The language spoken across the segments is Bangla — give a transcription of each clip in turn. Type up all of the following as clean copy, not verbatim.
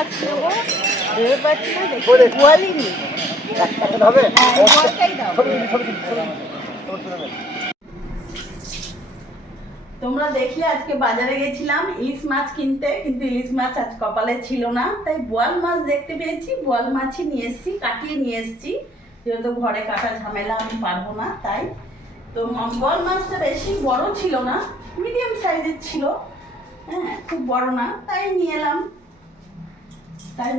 মাছ দেবো, ভেবে পাচ্ছি না, দেখি বোয়ালই নেই। বোয়ালটাই দাও। তোমরা দেখলে আজকে বাজারে গেছিলাম ইলিশ মাছ কিনতে, কিন্তু ইলিশ মাছ আজ কপালে ছিল না, তাই বোয়াল মাছ দেখতে পেয়েছি, বোয়াল মাছই নিয়ে এসেছি, কাটিয়ে নিয়ে এসেছি, যেহেতু ঘরে কাটা ঝামেলা আমি পারবো না। তাই তো বোয়াল মাছটা বেশি বড় ছিল না, মিডিয়াম সাইজের ছিল, হ্যাঁ খুব বড় না, তাই নিয়ে এলাম। তাই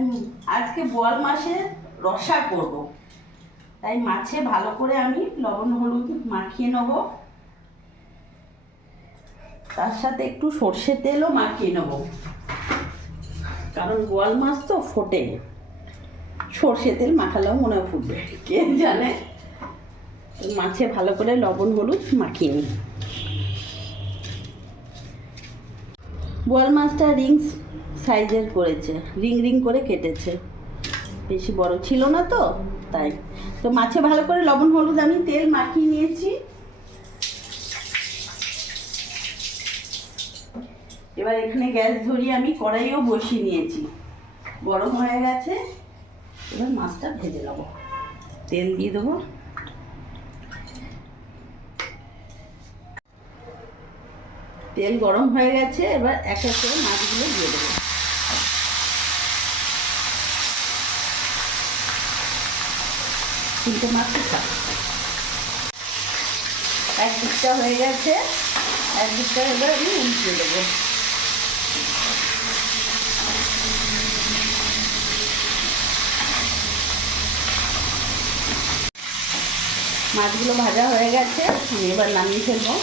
আজকে বোয়াল মাছের রসা করব, তাই মাছে ভালো করে আমি লবণ হলুদ মাখিয়ে নেবো, তার সাথে একটু সর্ষের তেলও মাখিয়ে নেব, কারণ বোয়াল মাছ তো ফোটে, সর্ষের তেল মাখালেও মনে হয় ফুটবে, কে জানে। মাছে ভালো করে লবণ হলুদ মাখিয়ে নিই। বোয়াল মাছটা রিং সাইজের করেছে, রিং রিং করে কেটেছে, বেশি বড় ছিল না তো তাই। তো মাছে ভালো করে লবণ হলুদ আমি তেল মাখিয়ে নিয়েছি। এবার এখানে গ্যাস ধরিয়ে আমি কড়াইও বসিয়ে নিয়েছি, গরম হয়ে গেছে। এবার মাছটা ভেজে নেব, তেল দিয়ে দেবো, তেল গরম হয়ে গেছে। এবার এক এক করে মাছগুলো দিয়ে দেবো। তিনটে মাছ এক দিকটা হয়ে গেছে, এক দিকটা এবার আমি উল্টে দেবো। মাছগুলো ভাজা হয়ে গেছে, আমি এবার নামিয়ে ফেলবো।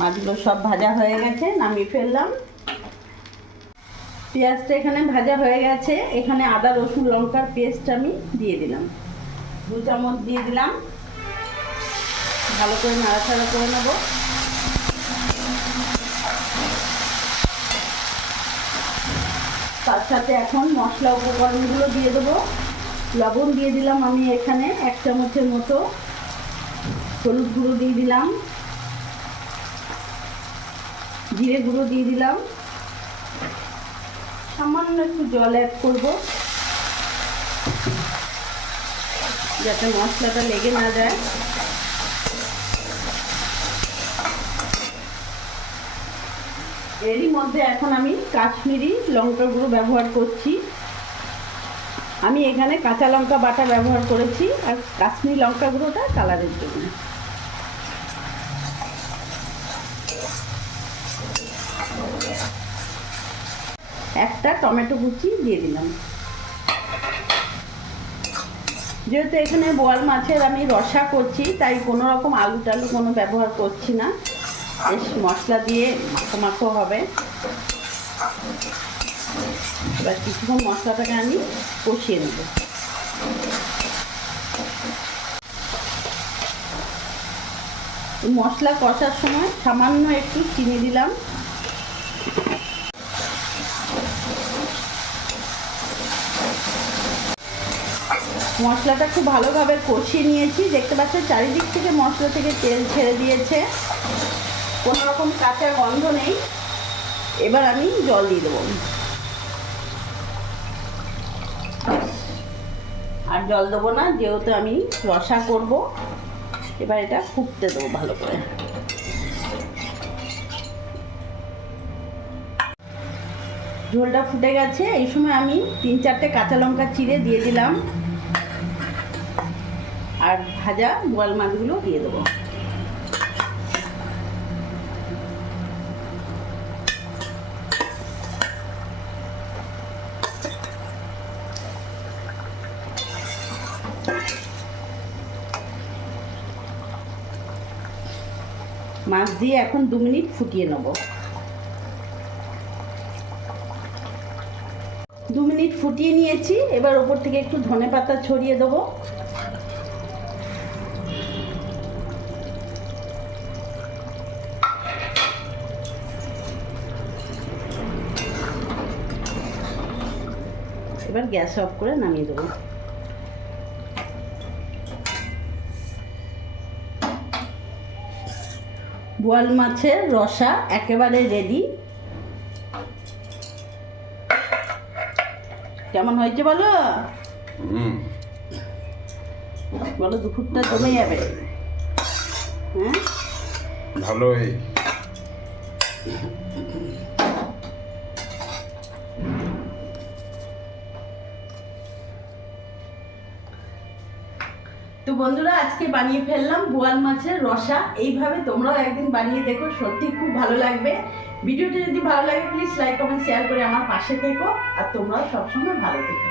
মাছগুলো সব ভাজা হয়ে গেছে, নামিয়ে ফেললাম। পেঁয়াজটা এখানে ভাজা হয়ে গেছে, এখানে আদা রসুন লঙ্কার পেস্ট আমি দিয়ে দিলাম, 2 চামচ দিয়ে দিলাম, ভালো করে নাড়াচাড়া করে নেব। তার সাথে এখন মশলা উপকরণগুলো দিয়ে দেবো। লবণ দিয়ে দিলাম আমি এখানে 1 চামচের মতো, হলুদ গুঁড়ো দিয়ে দিলাম, জিরে গুঁড়ো দিয়ে দিলাম, সামান্য একটু জল অ্যাড করব যাতে মশলাটা লেগে না যায়। এরই মধ্যে এখন আমি কাশ্মীরি লঙ্কা গুঁড়ো ব্যবহার করছি। আমি এখানে কাঁচা লঙ্কা বাটা ব্যবহার করেছি, আর কাশ্মীরি লঙ্কা গুঁড়োটা কালারের জন্য। একটা টমেটো কুচি দিয়ে দিলাম। যেহেতু এখানে বোয়াল মাছের আমি রসা করছি, তাই কোনো রকম আলু টালু কোনো ব্যবহার করছি না, বেশ মশলা দিয়ে মাখো মাখো হবে। এবার কিছুক্ষণ মশলাটাকে আমি কষিয়ে নেব। মশলা কষার সময় সামান্য একটু চিনি দিলাম। মশলাটা খুব ভালোভাবে কষিয়ে নিয়েছি, দেখতে পাচ্ছেন চারিদিক থেকে মশলা থেকে তেল ছেড়ে দিয়েছে, কোনো রকম কাঁচা গন্ধ নেই। এবার আমি জল দিয়ে দেবো, আর জল দেবো না, যেহেতু আমি রসা করব। এবার এটা ফুটতে দেবো ভালো করে। ঝোলটা ফুটে গেছে, এই সময় আমি 3-4টে কাঁচা লঙ্কা চিড়ে দিয়ে দিলাম, আর ভাজা বোয়াল মাছগুলো দিয়ে দেবো। মাছ দিয়ে এখন 2 মিনিট ফুটিয়ে নেব। 2 মিনিট ফুটিয়ে নিয়েছি, এবার ওপর থেকে একটু ধনেপাতা ছড়িয়ে দেবো। এবার গ্যাস অফ করে নামিয়ে দেবো। বোয়াল মাছের রসা একেবারে রেডি। কেমন হয়েছে বলো? বলো দুপুরটা জমে যাবে। হ্যাঁ ভালোই। তো বন্ধুরা আজকে বানিয়ে ফেললাম বোয়াল মাছের রসা। এইভাবে তোমরাও একদিন বানিয়ে দেখো, সত্যি খুব ভালো লাগবে। ভিডিওটি যদি ভালো লাগে প্লিজ লাইক কমেন্ট শেয়ার করে আমার পাশে থেকো, আর তোমরাও সবসময় ভালো থেকো।